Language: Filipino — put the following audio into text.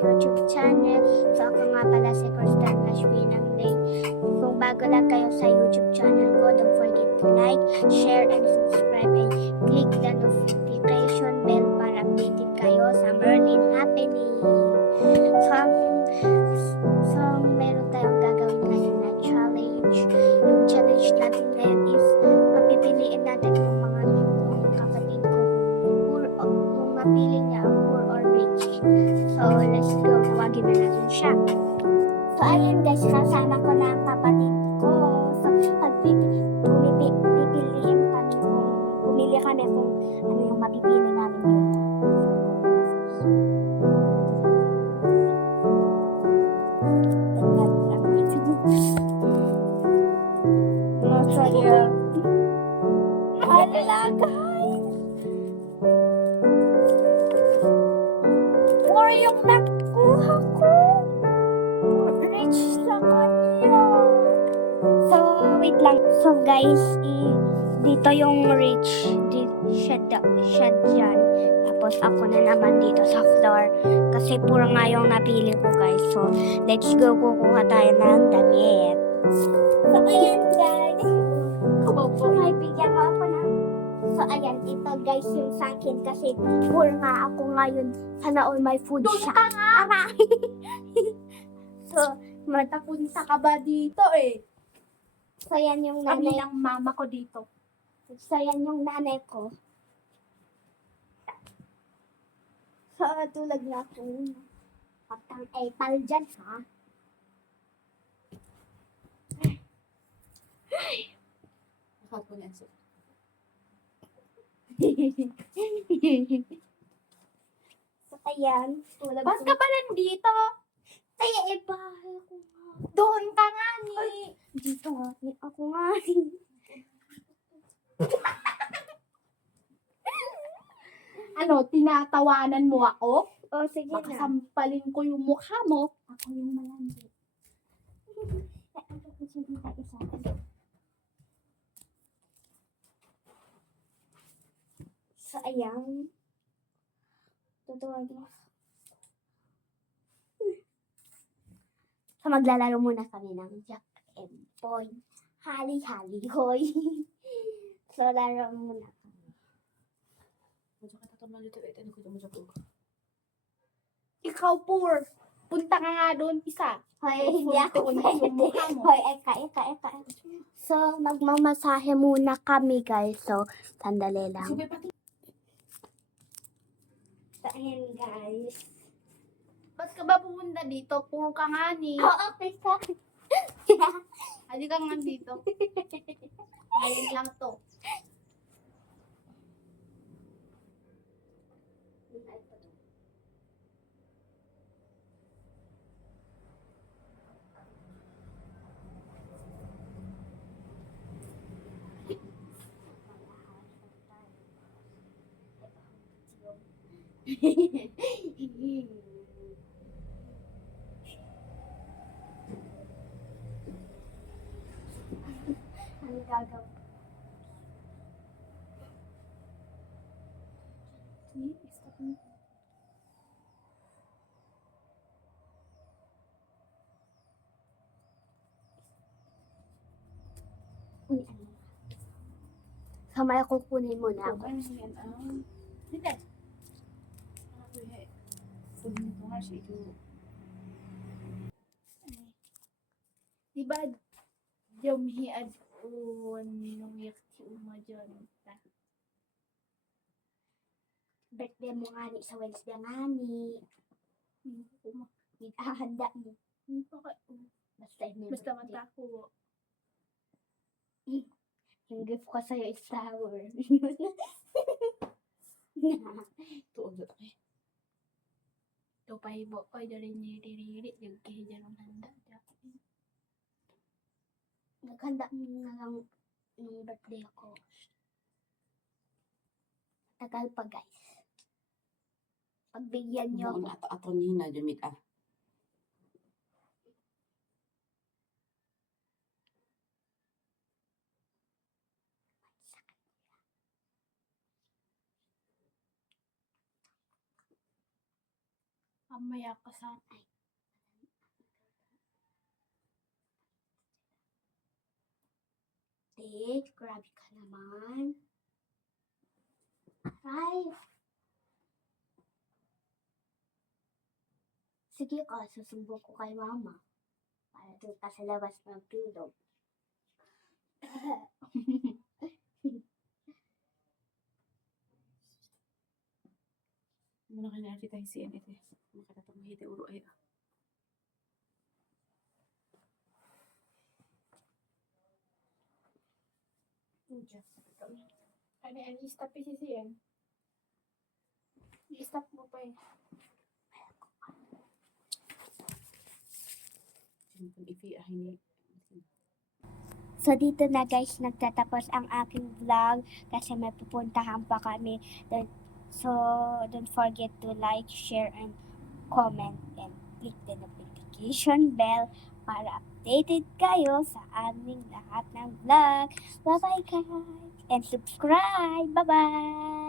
YouTube channel. So ako nga pala si Crystal Nash Pinanglay. Kung bago lang kayo sa YouTube channel ko, don't forget to like, share, and subscribe and click the notification bell para updated kayo sa Merlin Happening. So meron tayong gagawin ngayon na challenge. Yung challenge natin ngayon is papipiliin natin yung mga kapatid ko kung mapili niya ang poor or rich. So let's go, tawagin na natin siya. So ayun guys, kasama ko na ang kapatid ko. So pipiliin kami pumili kami kung ano yung mapipili namin yun. Masaya. Hala guys! Or yung nakuha ko. Rich sa kanya. So, wait lang. So guys, dito yung rich. Siya dyan. Tapos ako na naman dito sa floor. Kasi puro nga yung napili ko guys. So, let's go. Kukuha tayo ng damit. So, ayan guys. May bigyan mo ako na. So, ayan. Ito guys yung sa akin. Kasi puro nga ako ngayon. Sana all my food siya. Doon ka nga! So, matapunta ka ba dito eh? So, yan yung nanay. Kami ng mama ko dito. So, yan yung nanay ko. So, tulad na akong patang epal dyan, ha? Bakit po niyan, sir? So, ayan. Tulad Ba't ka ba nandito? Ay, bahay ko nga. Doon ka nga ni. Dito nga. Ako nga. Ano, tinatawanan mo ako? Oh, sige na. Makasampalin ko yung mukha mo. Ako yung malandi. So, ayan. Tutuwagin. So, maglalaro muna kami ng Jack and Boy. Hali-hali, hoy. So, laro muna kami. Ikaw, poor. Punta ka nga doon, isa. Hoy, hindi ako Yung mukha mo. Hoy, eka. So, magmamasahe muna kami, guys. So, sandali lang. Sige, pati. So, ayan, guys. Ba't ka ba pumunta dito? Puro ka nga ni. Okay ka. Hindi ka nga dito. Ngayon lang to. Ano gagawin? Uy, ano? Kamay kukunin mo na ako. Ano yan? Hindi. Ito nga siya ito. Diba, jomhi ad nung yakti umadyan. Birthday mo nga ni sa Wednesday nga ni. Handa mo. Basta hindi. Basta mata ko. Yung gift ko sa'yo is flower. Tuon dito eh. Ito pa hibo ko. Dari niriri. Yung kahiyan ang handa. Naghanda mo na lang yung birthday ko. Tagal pa guys. Pagbigyan nyo. Noon ato ni na jumit ah. Mamaya ka sa... Grabe ka naman. Ay. Sige ka, susumbong ko kay mama. Para doon ka sa labas magtulog. Muna ka na tayo siyan ito. Makatatang mahiti uro ay. Ano, i-stop isi siyan. I-stop mo pa eh. So dito na guys, nagtatapos ang aking vlog kasi may pupuntahan pa kami. So don't forget to like, share, and comment and click the notification bell para updated kayo sa aming lahat ng vlog. Bye bye guys! And subscribe! Bye bye!